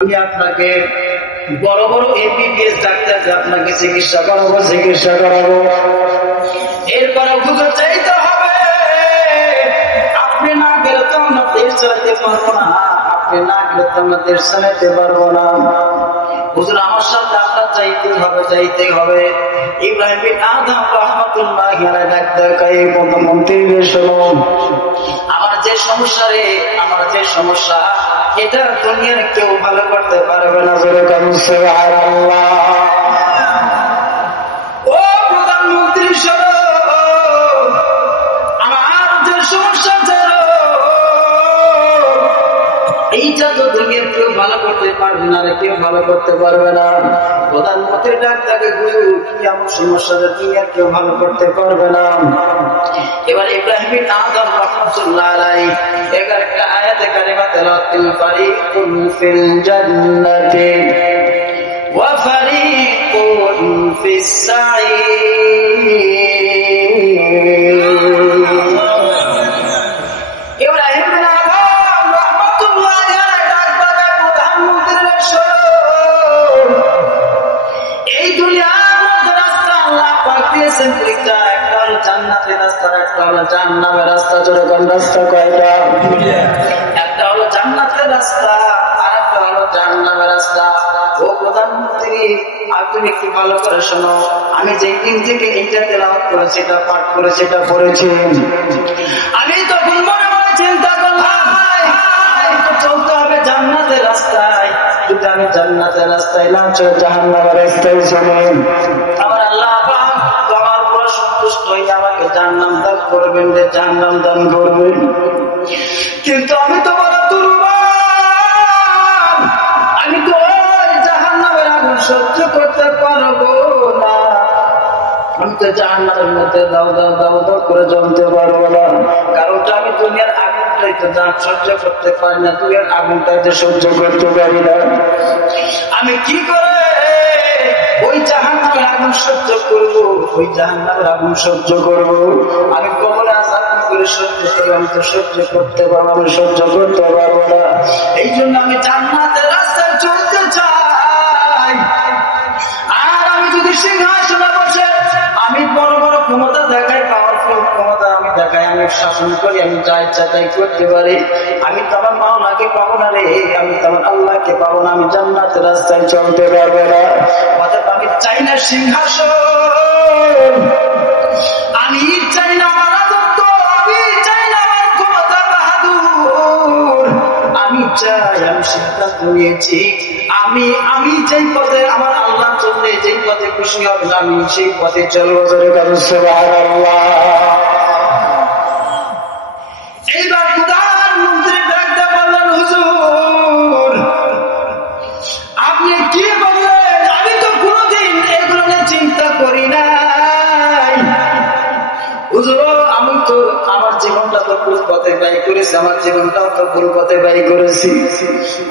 আমি আপনাকে বড় বড় এমবিবিএস ডাক্তারকে আপনাকে চিকিৎসা করাবো এরপরে হুজুর চাইতে হবে। আপনি না গেলে তো আমরা দেশ চালাতে পারবো না, আপনি না গেলে তো আমরা দেশ চালাতে পারবো না। হুজুর আমার সাথে আপনার চাইতে হবে। ইব্রাহিম বিন আদম রাহমাতুল্লাহি আলাইহি ডাক্তার কাই মন্ত্রী শোনো, আমার যে সমস্যা এটা দুনিয়ার কেউ ভালো করতে পারবে না। জোরে বলুন সুবহানাল্লাহ। ও প্রধানমন্ত্রী শোনো, আমার যে সমস্যা ছিল এইটা তো দুনিয়ার কেউ ভালো করতে পারবে না, কেউ ভালো করতে পারবে না। প্রধানমন্ত্রী ডাক্তারকে হুজুর কেমন সমস্যা দুনিয়ার কেউ ভালো করতে পারবে না। এবার ইব্রাহিম বিন আদম রাহমাতুল্লাহি আলাইহি এর একটা আয়াতে কারিমা তেলাওয়াত করলেন, ফারিকুন ফিল জান্নাতি ওয়া ফারিকুন ফিস সাঈর। ইব্রাহিম বিন আদম রাহমাতুল্লাহি আলাইহি ডাক্তারের প্রধানমন্ত্রীর শোনো, এই দুনিয়ার মধ্যে রাস্তা আল্লাহ পাক দিয়েছেন দুইটা, একটা হলো জান্নাতের রাস্তা, একটা হলো জাহান্নামের রাস্তা। জোরে কোন রাস্তা? কয়টা? একটা হলো জান্নাতের রাস্তা আর একটা হলো জাহান্নামের রাস্তা। ও প্রধানমন্ত্রী, আর তুমি একটু ভালো করে শোনো, আমি যেই দিন থেকে এইটা তেলাওয়াত করেছি, এটা পাঠ করেছি, এটা পড়েছি, আমি তখন মনে মনে চিন্তা করলাম চলতে হবে জান্নাতের রাস্তায়। কিন্তু আমি জান্নাতের রাস্তায় না চলে জাহান্নামের রাস্তায় চলে, আমার আল্লাহ পাক তো আমার উপর সন্তুষ্ট হয়ে আমাকে জাহান্নাম দান করবেন, জাহান্নাম দান করবেন। কিন্তু আমি তো বড় দুর্বল, আমি তো ওই জাহান্নামের আগুন সহ্য করতে পারবো না, আমি তো জাহান্নামের মধ্যে দাও করে জ্বলতে পারবো না। কারণটা আমি দুনিয়ার আগুনটাই তো সহ্য করতে পারি না, দুনিয়ার আগুনটাই তো সহ্য করতে পারি না। আমি কি করে ওই জাহান্নামের আগুন সহ্য করবো, ওই জাহান্নামের আগুন সহ্য করবো? আমি কবরে আযাব করে সহ্য করবো, আমি তো সহ্য করতে পারবো, আমি সহ্য করতে পারবো না। এই জন্য আমি জান্নাতের রাস্তায় চলতে চাই। আর আমি যদি সিংহাসনে বসে আমি বড় বড় ক্ষমতা দেখাই, পাওয়ারফুল ক্ষমতা আমি দেখাই, আমি শাসন করি, আমি যা ইচ্ছা তাই করতে পারি, আমি তো আমার মাওলাকে পাবো না রে, আমি তো আমার আল্লাহকে পাবো না, আমি জান্নাতের রাস্তায় চলতে পারবো না। অর্থাৎ আমি চাই না সিংহাসন, আমি চাই না আমার রাজত্ব, আমি চাই না আমার ক্ষমতা বাহাদুর, আমি চাই, আমি সিদ্ধান্ত নিয়েছি আমি যেই পথে আমার আল্লাহ চললে যেই পথে খুশি হবে আমি সেই পথে চলবো। জোরে বলুন সুবহানাল্লাহ। এইবার প্রধানমন্ত্রী ডাকতে বললেন, হুজুর আপনি কি বললেন? আমি তো কোনোদিন এগুলো নিয়ে চিন্তা করি নাই। হুজুর আমি তো আমার জীবনটা তো ভুল পথে ব্যয় করেছি, আমার জীবনটাও তো ভুল পথে ব্যয় করেছি,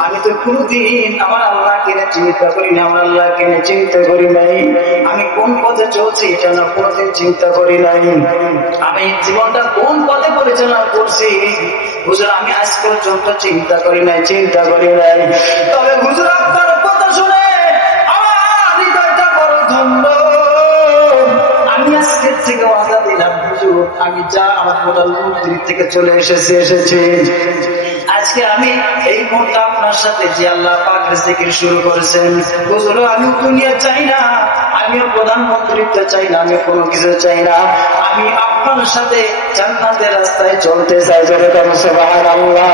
আমি তো কোনোদিন আমার আল্লাহকে নিয়ে চিন্তা করি না, আমার আল্লাহকে নিয়ে চিন্তা করি নাই, আমি কোন পথে চলছি এটা না কোনোদিন চিন্তা করি নাই, আমি জীবনটা কোন পথে পরিচালনা করছি হুজুর আমি আজ পর্যন্ত চিন্তা করি নাই। তবে হুজুর আপনার কথা শুনে আমার হৃদয়টা বড় ধন্য, আমি আজকের থেকে ওয়াদা দিলাম হুজুর আমি যা আমার প্রধানমন্ত্রী থেকে চলে এসেছি আজকে আমি এই মুহূর্তে আপনার সাথে যে আল্লাহ পাকের জিকির শুরু করেছেন হুজুর আমি দুনিয়া চাই না, আমিও প্রধানমন্ত্রীত্ব চাই না, আমি কোনো কিছু চাই না, আমি আপনার সাথে জান্নাতের রাস্তায় চলতে চাই। জোরে বলুন সুবহানাল্লাহ।